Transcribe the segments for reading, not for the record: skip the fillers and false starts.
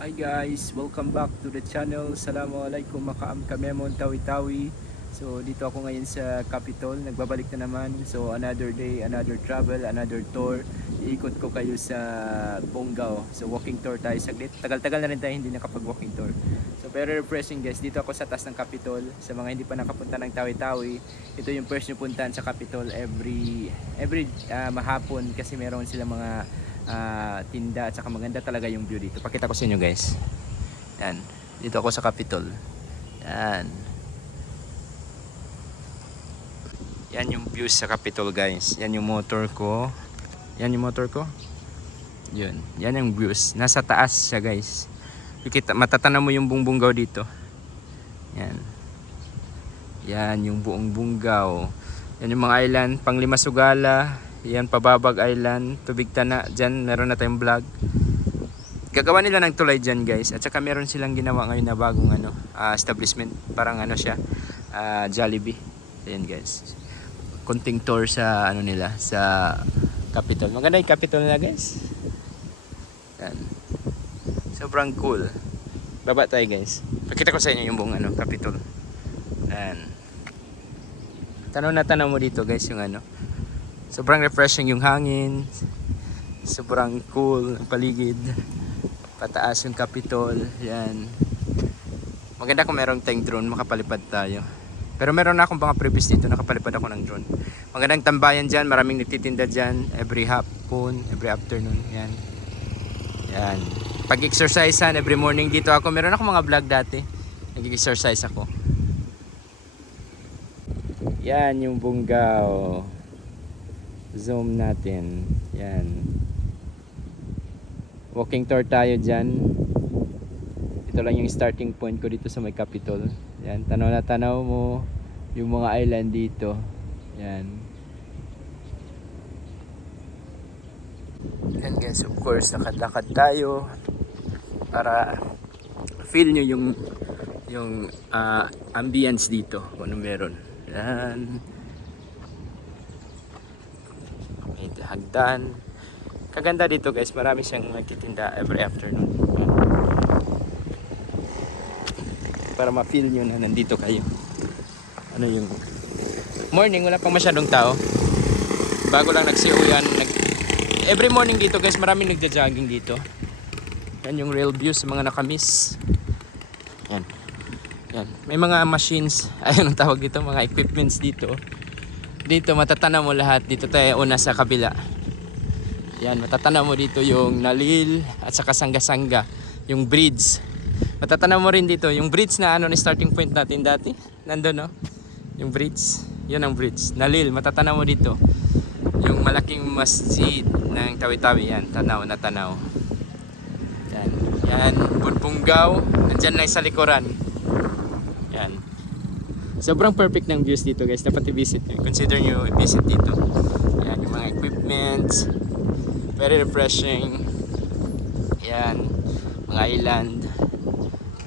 Hi guys, welcome back to the channel. Assalamualaikum, makaam kamemon tawi-tawi. So dito ako ngayon sa Capitol, nagbabalik na naman. So another day, another travel, another tour. Iikot ko kayo sa Bonggao. So walking tour tayo saglit. Tagal-tagal na rin tayo hindi nakapag-walking tour. So very refreshing guys. Dito ako sa taas ng Capitol. Sa mga hindi pa nakapunta ng Tawi-Tawi, ito yung first nyo puntahan sa Capitol every mahapon kasi meron sila mga tinda at saka maganda talaga yung view dito. Pakita ko sa inyo guys. Yan. Dito ako sa Capitol. Yan. Yan yung views sa Capitol guys. Yan yung motor ko. Yan yung motor ko. Yun. Yan yung views. Nasa taas siya guys. Matatanaw mo yung buong Bonggao dito. Yan. Yan yung buong Bonggao. Yan yung mga island. Pang-Limasugala. Yan, Pababag Island, Tubig Tana, dyan meron na tayong vlog. Gagawa nila ng tulay dyan guys. At saka meron silang ginawa ngayon na bagong establishment. Parang siya, Jollibee. Ayan guys. Konting tour sa nila, sa Capitol. Maganda yung Capitol nila guys. Yan. Sobrang cool. Baba tayo guys. Pakita ko sa inyo yung buong Capitol. Yan. Tanaw mo dito guys yung sobrang refreshing yung hangin. Sobrang cool ang paligid. Pataas yung Capitol. Yan. Maganda kung merong tayong drone, makapalipad tayo. Pero meron na akong mga previous dito, nakapalipad ako ng drone. Magandang tambayan dyan, maraming nagtitinda dyan. Every hapon, every afternoon. Yan. Yan. Pag-exercisean, every morning dito ako. Meron ako mga vlog dati. Nag-exercise ako. Yan yung Bonggao. Zoom natin. Yan. Walking tour tayo dyan. Ito lang yung starting point ko dito sa may Capitol. Yan. Tanaw na tanaw mo yung mga island dito. Yan. And guys, of course, lakad-lakad tayo para feel nyo yung ambience dito kung ano meron. Yan. Hagdan. Kaganda dito guys, marami siyang nagtitinda every afternoon. Para ma-feel nyo na nandito kayo. Ano yung morning, wala pang masyadong tao. Bago lang nagsiuyan. Every morning dito guys, maraming nagja-jogging dito. Yan yung real views sa mga nakamiss. Yan. Yan. May mga machines, ayun ang tawag dito, mga equipments dito. Dito matatanaw mo lahat. Dito tayo una sa kabila. Yan, matatanaw mo dito yung Nalil at saka Sangga-Sangga, yung bridge. Matatanaw mo rin dito yung bridge na na starting point natin dati. Nandoon no? Yung bridge. Yun ang bridge. Nalil, matatanaw mo dito. Yung malaking masjid ng Tawi-Tawi yan, tanaw na tanaw. Yan. Yan, Bonggao. Nandiyan lang sa likuran. Yan. Sobrang perfect ng views dito guys. Dapat i-visit nyo. Consider nyo i-visit dito. Yan, yung mga equipments. Very refreshing. Yan. Mga island.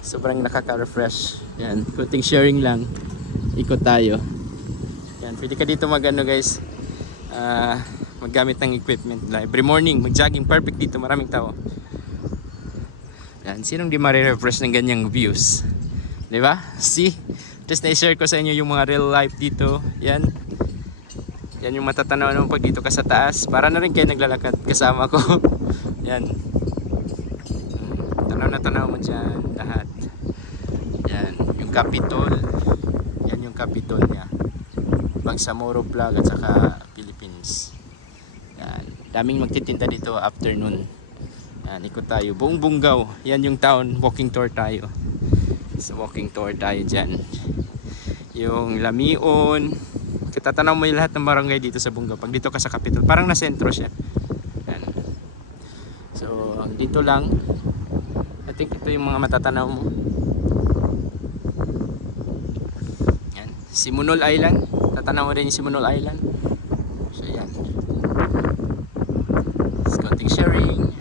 Sobrang nakaka-refresh. Yan. Kunting sharing lang. Ikot tayo. Yan. Pwede ka dito guys. Maggamit ng equipment. Every morning, mag-jogging. Perfect dito. Maraming tao. Yan. Sinong di ma-refresh ng ganyang views? Diba? See? Just na-share ko sa inyo yung mga real life dito. Yan. Yan yung matatanaw naman pag dito ka sa taas. Para na rin kayo naglalakad kasama ko. Yan. Tanaw na tanaw mo dyan. Lahat. Yan. Yung Capitol. Yan yung Capitol niya. Bangsamoro Vlog at saka Philippines. Yan. Daming magtitinda dito afternoon. Yan. Ikot tayo. Buong Bonggao. Yan yung town. Walking tour tayo. So walking tour tayo dyan. Yung Lamion. Tatanaw mo yung lahat ng barangay dito sa Bonggao. Pag dito ka sa Capitol, parang na sentro siya. Yan. So dito lang. I think ito yung mga matatanaw mo. Yan. Simunol Island. Tatanaw mo rin yung Simunol Island. So yan. Konting sharing.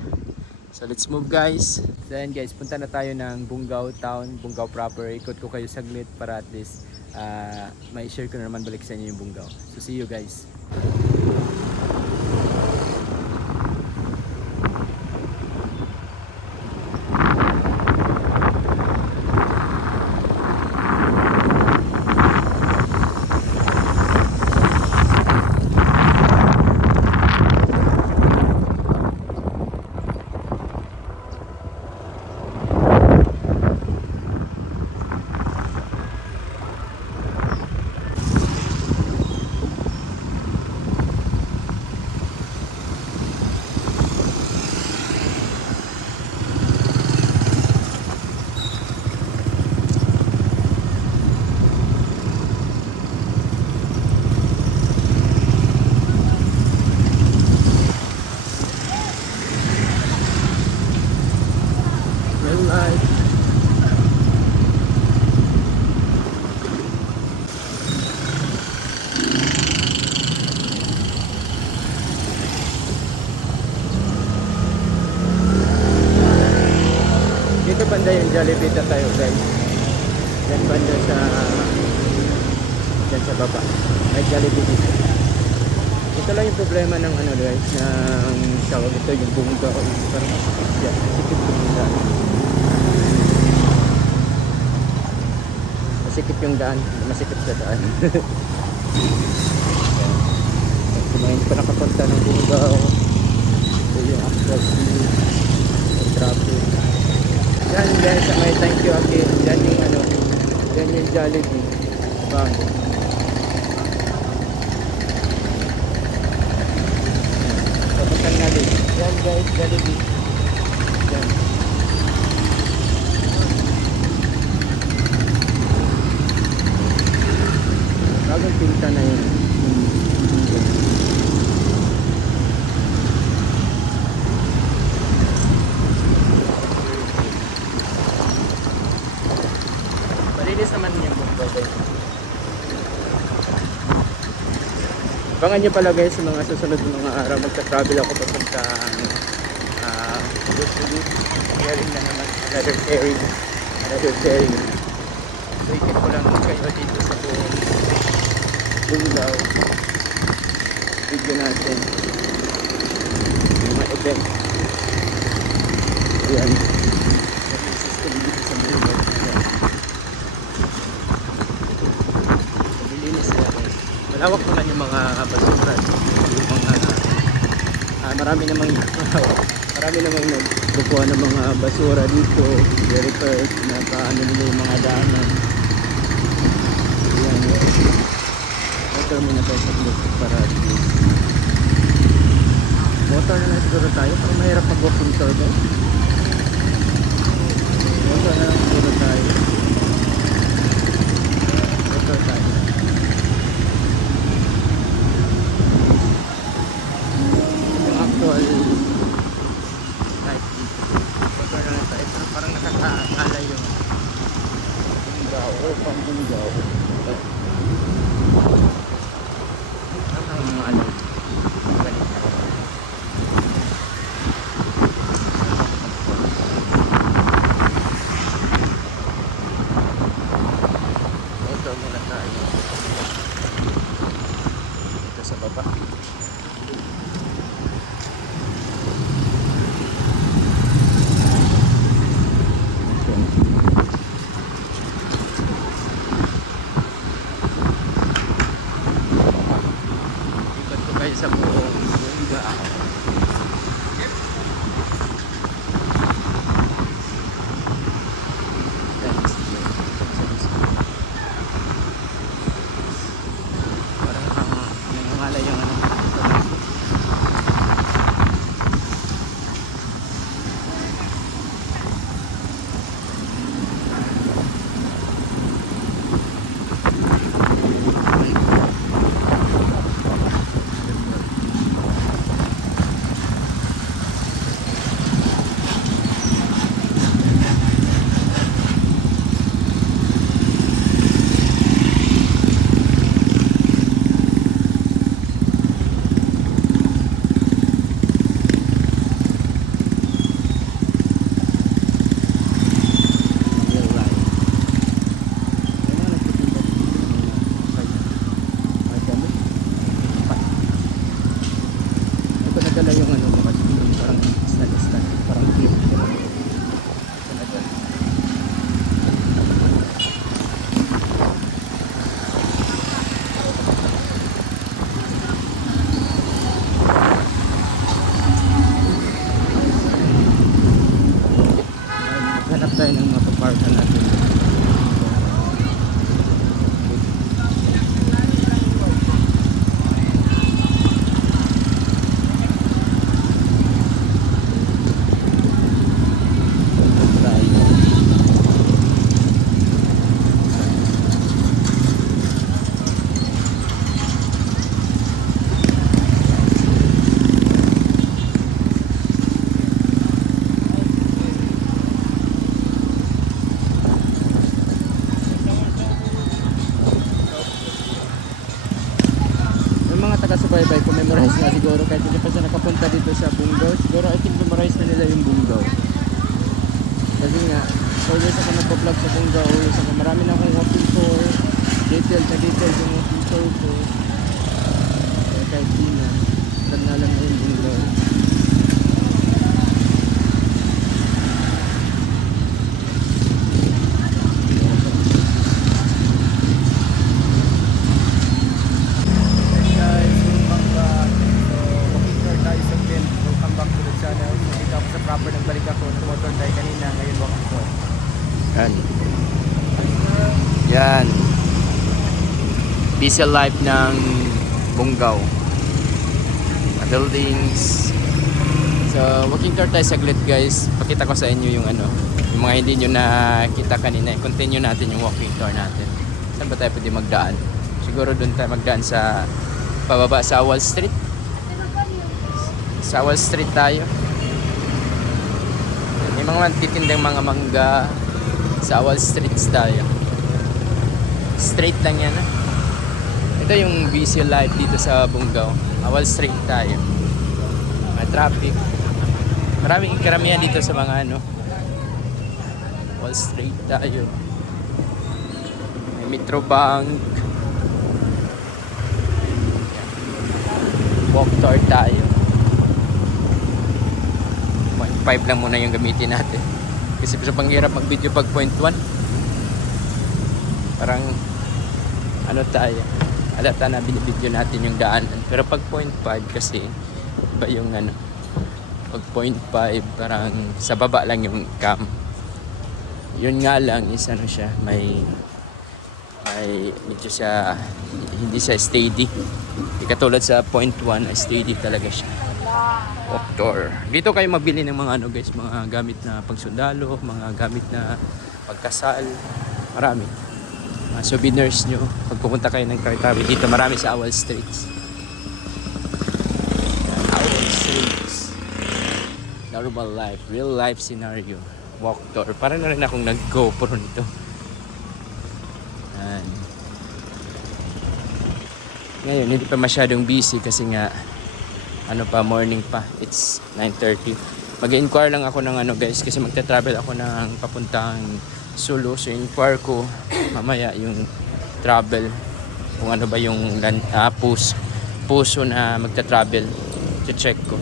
So let's move guys. So yan guys, punta na tayo ng Bonggao town, Bonggao proper. Ikot ko kayo saglit para at least may share ko na naman balik sa inyo yung Bonggao. So see you guys. Alright. Dito banda yung Jollibee na tayo guys. Yan banda sa dyan sa baba. May Jollibee dito. Ito lang yung problema ng ano guys, ng tawag ito yung bungga o parang yan, masikip yung daan. Masikip yung daan, masikip sa daan. Kumain pa nakapunta ng bungga o yung actual traffic. Yan guys, may thank you again. Yan yung ano, yan yung Jollibee. Bago. Papuntan natin. Yan guys, Jollibee. Yan. Bagong pinta na yun. Malinis naman yung bunggo guys. Abangan nyo pala guys sa mga susunod ng mga araw. Magta-travel ako papunta sharing na naman. Another sharing. So ikit ko lang kayo dito sa buong Bungaw. Video natin yung mga event. Ayan. System dito sa Bungaw. Mabilinis na guys. Malawak naman yung mga basura. Yung mga marami namang nagkukuha ng mga basura dito. Very first nakaano nila yung mga daanan. Ayan. Motor muna tayo sa blue para at least. Motor na lang siguro tayo para mahirap mag-walking tour guys. Motor na lang siguro tayo. Motor tayo. Yung actual life dito. Motor na lang tayo. Parang nakakaala yung Bungaw. Ang mga ano. Balik na. Motor muna tayo. Dito sa baba. Ikot ko kayo sa buong Bungaw. Parang nangangalay yung ano. Nadala yung ano mo kasi parang stand parang clip nadala. Hanap tayo ng mapaparkan natin. siguro kahit hindi pa siya nakapunta dito sa Bungaw. Siguro I think memorize na nila yung Bungaw. Kasi nga, always ako nagpa-vlog sa Bungaw. Always ako, marami na akong walking tour. Detailed yung walking tour ko. Kaya kahit di na, alam na yung Bungaw. Yan. Yan. Diesel life ng Bungaw. Buildings. So, walking tour tayo saglit guys. Pakita ko sa inyo yung ano, yung mga hindi nyo nakita kanina. Continue natin yung walking tour natin. Saan ba tayo pwede magdaan? Siguro doon tayo magdaan sa pababa sa Wall Street. Sa Wall Street tayo. May mga titindang mga mangga sa Wall Street tayo. Straight lang yan. Ito yung busy life dito sa Bungaw. Wall Street tayo. May traffic. Maraming karamihan dito sa mga ano. Wall Street tayo. May Metro Bank. Walk tour tayo. 0.5 lang muna yung gamitin natin. Kasi sa panghirap mag-video pag 0.1. Parang ano tayo. Alata na binibideo natin yung daanan. Pero pag 0.5 kasi iba yung ano. Pag 0.5 parang sa baba lang yung cam. Yun nga lang is ano siya. May medyo siya hindi siya steady. Di katulad sa 0.1 steady talaga siya. Walk tour. Dito kayo mabili ng mga ano guys, mga gamit na pagsundalo, mga gamit na pagkasal, marami. Mga souvenirs nyo, pag pupunta kayo ng Cartabe dito, marami sa Owl Streets. Owl Streets. Normal life, real life scenario. Walk tour. Parang na rin akong nag-GoPro nito. Yan. Ngayon, hindi pa masyadong busy kasi nga ano pa, morning pa. It's 9:30. Mag-inquire lang ako ng ano guys kasi magta-travel ako ng papuntang Sulu. So inquire ko mamaya yung travel kung ano ba yung puso na magta-travel. Check ko.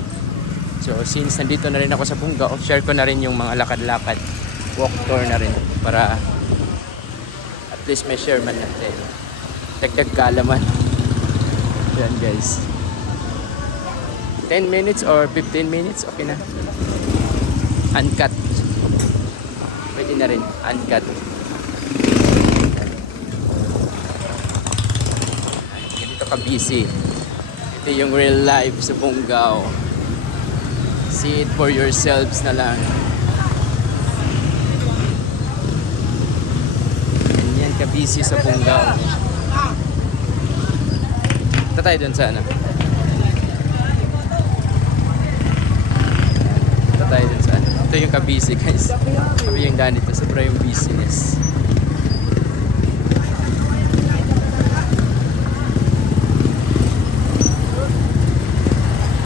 So since nandito na rin ako sa Bungaw, share ko na rin yung mga lakad-lakad. Walk tour na rin para at least may share man natin. Dagdag kaalaman. Yan guys. 10 minutes or 15 minutes, okay na. Uncut. Pwede na rin, uncut. Ganito ka busy. Ito yung real life sa Bungaw. See it for yourselves na lang. Ganyan ka busy sa Bungaw. Ito tayo dun sa ano. Tayo dun sa ito yung kabisi guys. Kami yung daan dito, sobra yung business.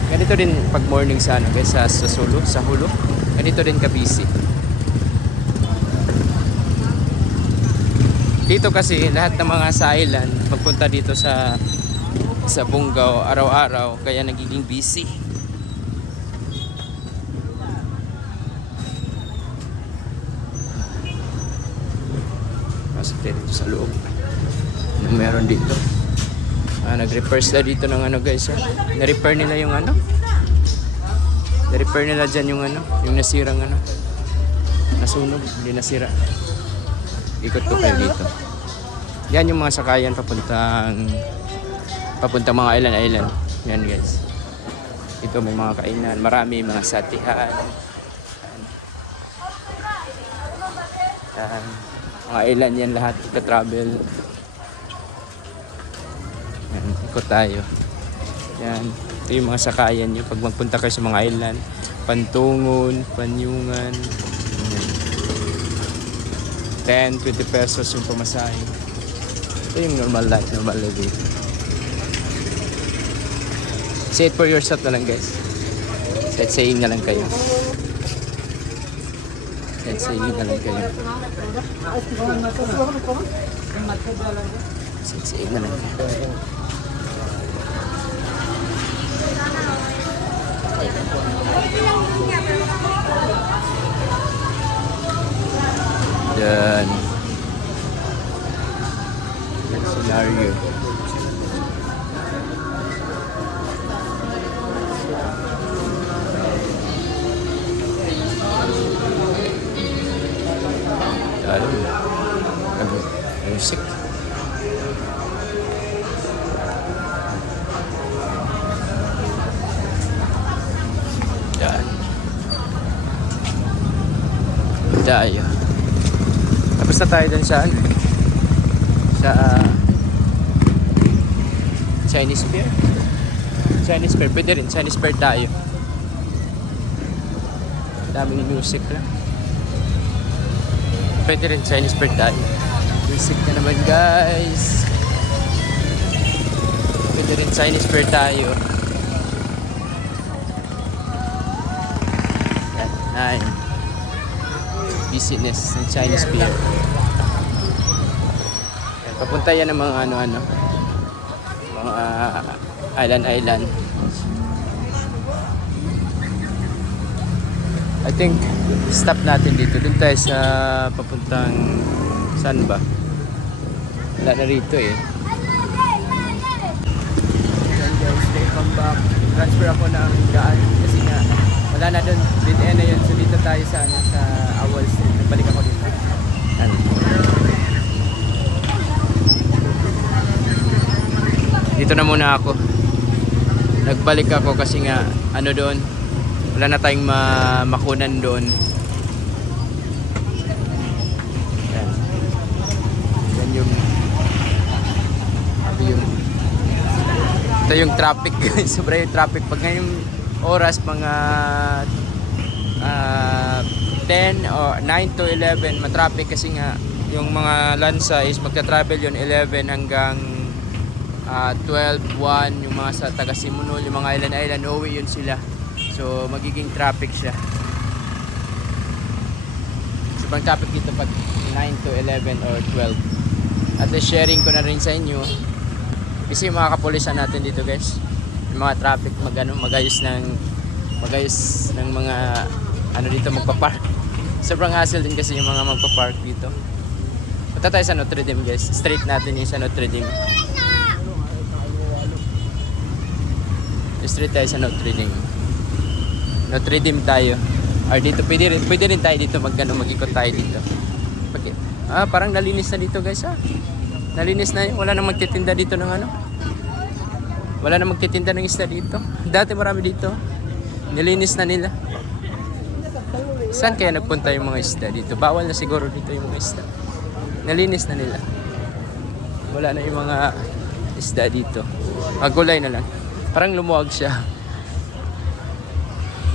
Ganito din pag morning sa ano guys, sa Sulu, sa Hulu. Ganito din kabisi. Dito kasi lahat ng mga sa island pagpunta dito sa Bungaw araw-araw kaya nagiging busy. Dito sa loob. Anong meron dito? Nag-repair sila dito ng ano guys. Na-repair nila yung ano. Na-repair nila dyan yung ano. Yung nasirang ano. Nasunog. Hindi nasira. Ikot ko kayo dito. Yan yung mga sakayan papuntang mga island. Yan guys. Ito may mga kainan. Marami mga satihan. Yan. Mga island yan lahat, ika-travel. Yan, ikot tayo. Yan, ito yung mga sakayan nyo pag magpunta kayo sa mga island. Pantungon, Panyungan. Yan. 10-20 pesos yung pamasahe. Ito yung normal life, normal living. Say it for yourself na lang guys. Saying na lang kayo. Saying na lang kayo. Saying na lang kayo. Yan. Scenario. Music. Yan. Tayo. Tapos na tayo dun sa ano? Sa Chinese Fair. Chinese Fair. Pwede rin. Chinese Fair tayo. Daming music lang. Pwede rin Chinese Fair tayo. Music na naman guys. Pwede rin Chinese Fair tayo. Yan. 9. Business ng Chinese Fair. Yan, papunta yan ng mga ano-ano. Mga island. I think stop natin dito. Doon tayo sa papuntang saan ba? Wala na rito eh. Yan guys, welcome back. Transfer ako ng daan kasi nga wala na doon. Din na yun. So dito tayo sa Awal Street. Nagbalik ako dito. Yan. Dito na muna ako. Nagbalik ako kasi nga ano doon. Wala na tayong makunan doon. Yan. Yan yung ito yung traffic. Sobra yung traffic. Pag ngayong oras mga 10 or 9 to 11 matraffic kasi nga yung mga lansa is magta-travel yun 11 hanggang 12, 1 yung mga sa taga Simunol, yung mga island uuwi yun sila. So magiging traffic siya. Sobrang traffic dito pag 9 to 11 or 12. At least sharing ko na rin sa inyo. Kasi yung mga kapulisan natin dito guys, yung mga traffic magayos ng mga ano dito magpa-park. Sobrang hassle din kasi yung mga magpa-park dito. Punta tayo sa Notre Dame guys. Straight natin yung sa Notre Dame. Straight tayo sa Notre Dame. Notre Dame tayo. Or dito pwede rin tayo dito mag-ikot tayo dito. Parang nalinis na dito guys ha. Nalinis na yun. Wala nang magtitinda dito ng ano. Wala nang magtitinda ng isda dito. Dati marami dito. Nilinis na nila. Saan kaya nagpunta yung mga isda dito? Bawal na siguro dito yung mga isda. Nalinis na nila. Wala na yung mga isda dito. Magulay na lang. Parang lumuwag siya.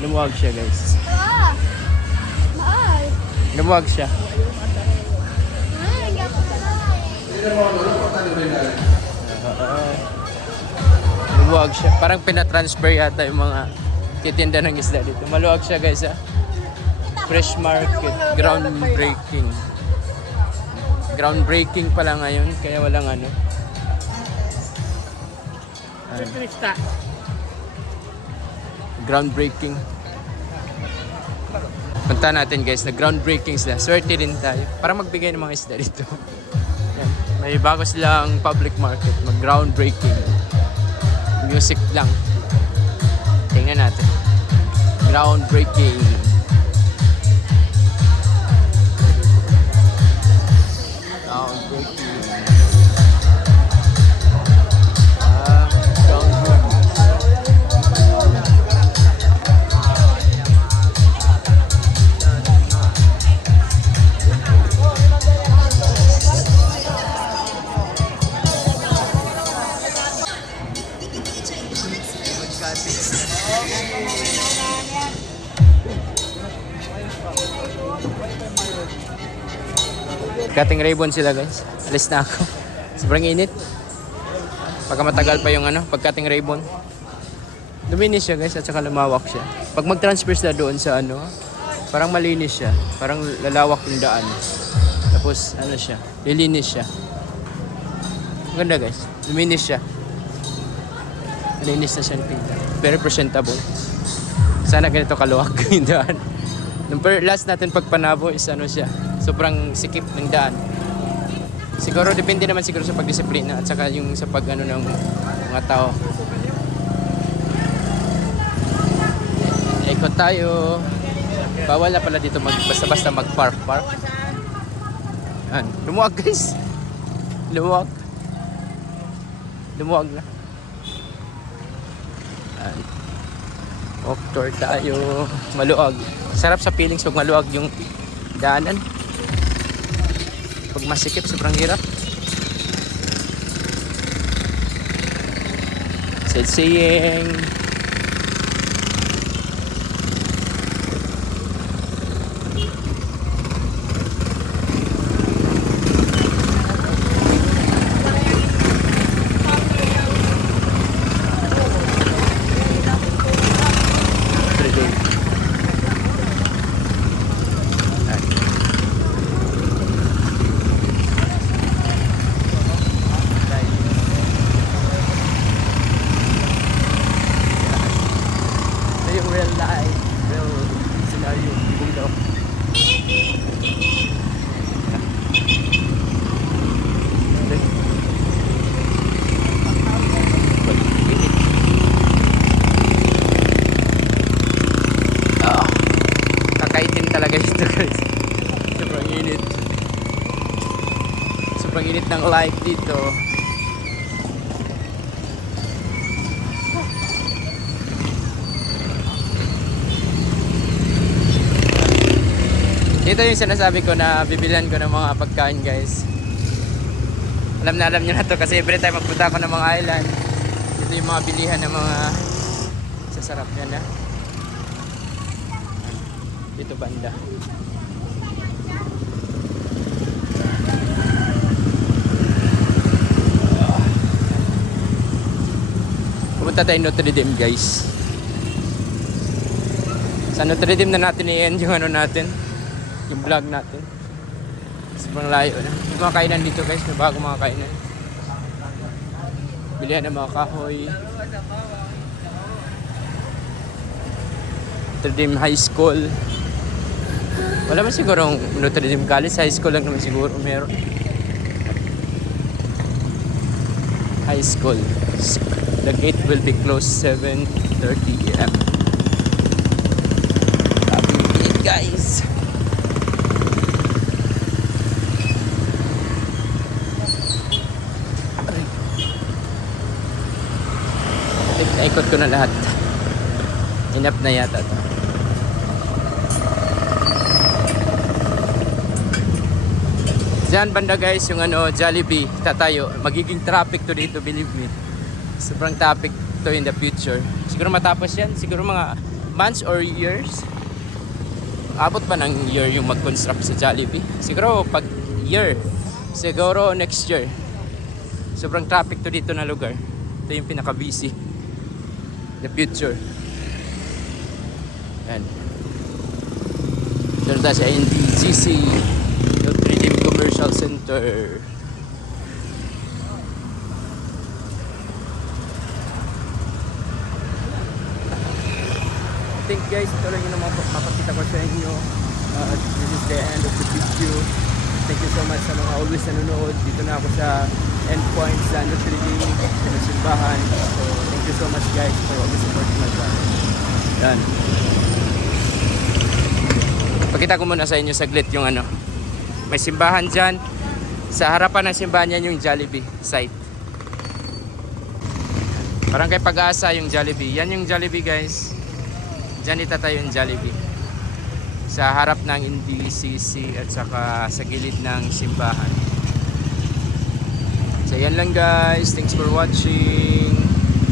Lumuwag siya guys. Lumuwag siya. Lumuwag siya. Parang pinatransfer yata yung mga titinda ng isda dito. Maluwag siya guys ha. Fresh market. Groundbreaking. Groundbreaking pala ngayon. Kaya walang ano. Groundbreaking. Punta natin guys na groundbreaking sila. Swerte din tayo. Para magbigay ng mga isda dito. Yan. May bago silang public market. Mag groundbreaking. Music lang. Tingnan natin. Groundbreaking. Groundbreaking. Cutting ribbon sila guys. Alis na ako. Sobrang init. Pagka matagal pa yung ano, pag cutting ribbon. Luminis siya guys at saka lumawak siya. Pag mag-transfer sila doon sa ano, parang malinis siya. Parang lalawak yung daan. Tapos ano siya, lilinis siya. Maganda guys, luminis siya. Linis na siya ng pinta. Very presentable. Sana ganito kaluwag yung daan. Nung last natin pagpanabo is ano siya, sobrang sikip ng daan. Siguro depende naman siguro sa pagdisiplina at saka yung sa pag ano ng mga tao. Ikot tayo. Bawal na pala dito basta-basta mag-park. Yan. Lumuwag guys. Lumuwag. Lumuwag na. Yan. Off tour tayo. Maluwag. Sarap sa feelings pag maluwag yung daanan. Pag masikip, sobrang hirap. Sightseeing. Real life, real scenario, bunda. Kakaitin talaga dito guys. Sobrang init. Sobrang init ng life dito. Ito yung sinasabi ko na bibilihan ko ng mga pagkain guys. Alam nyo na to kasi every time magpunta ako ng mga island, ito yung mga bilihan ng mga sasarap yan na. Dito banda. Pumunta tayo Notre Dame guys. Sa Notre Dame na natin i-end yung ano natin, yung vlog natin. Sobrang layo na. Yung mga kainan dito guys, may bago mga kainan. Bilihan ng mga kahoy. Notre Dame High School. Wala man siguro Notre Dame College, high school lang naman siguro meron. High school. The gate will be closed 7:30 AM. Happy guys. Naikot ko na lahat. Enough na yata to. Diyan banda guys yung ano Jollibee tatayo. Magiging traffic to dito, believe me. Sobrang traffic to in the future. Siguro matapos yan. Siguro mga months or years. Abot pa ng year yung mag-construct sa Jollibee. Siguro pag year. Siguro next year. Sobrang traffic to dito na lugar. Ito yung pinaka-busy. The future. Yan. Dito tayo sa NDCC, Notre Dame Commercial Center. I think guys, ito lang yung mapakita ko sa inyo. This is the end of the video. Thank you so much sa mga always nanonood. Dito na ako sa endpoint sa Notre Dame, sa simbahan. So, thank you so much guys for always supporting my channel. Yan. Pakita ko muna sa inyo saglit yung ano. May simbahan dyan. Sa harapan ng simbahan yan yung Jollibee site. Parang kay Pag-asa yung Jollibee. Yan yung Jollibee guys. Dyan itatayo yung Jollibee. Sa harap ng NDCC at saka sa gilid ng simbahan. So yan lang guys. Thanks for watching.